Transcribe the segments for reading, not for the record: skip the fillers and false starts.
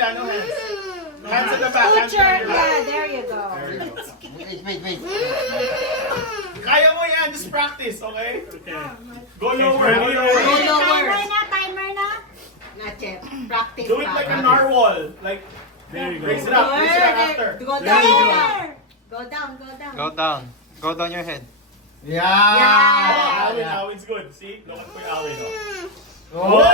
kabila, no hands. Hands at the back, hands Scooter, at the back. yeah, there you go. Wait. Kaya mo yan, just practice, okay? Okay. Go lower, Ready? go lower. Go lower. Timer na, timer na. Not yet. Practice Do it pa. like a narwhal. Like, There you go. raise it up after. Go There you go. down. Go down, go down. Go down. Go down your head. Yeah! Oh, Alwin, Alwin's good. See? Look at Kuya Alwin. Oh!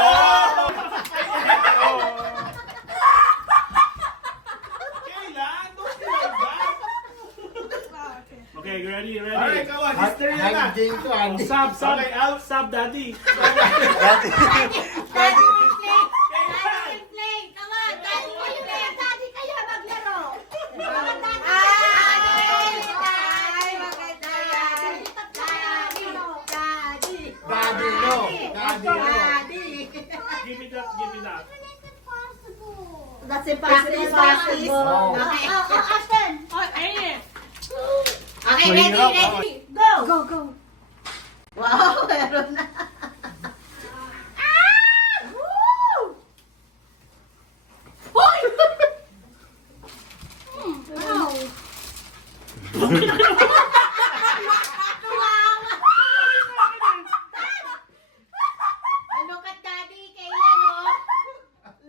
Kailan? Don't do like that. Okay, ready? Alright, come on. History na na. Handing to Oh, handing. sub, Okay, Al. sub, daddy. Daddy will play. Daddy will play. Come on, daddy will play. Daddy kayo maglaro. Ay, maganda yan. Daddy. Daddy, no. Daddy, no. Give me that, give me that. That's Practice, practice. Oh. Okay. Ashton. Okay, ready, ready. Go. Go, go. Wow, meron na. Look at daddy, Kayla, no?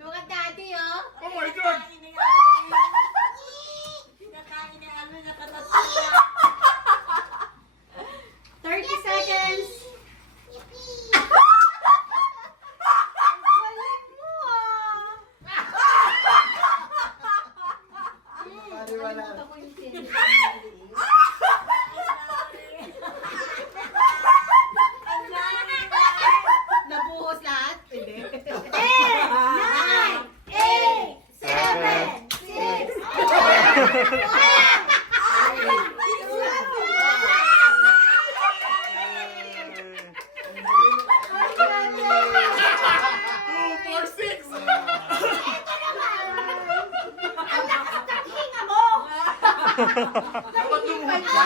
Look at daddy, oh. Oh my God. 30 seconds. Ang galing mo, Wala. Nakalimutan ko yung sinabi. Nabuhos lahat? Hindi. 10, 9, 8, 7, 6, 2, 4, 6. Ang lakas ng hinga mo. Dapat lumuhod ka.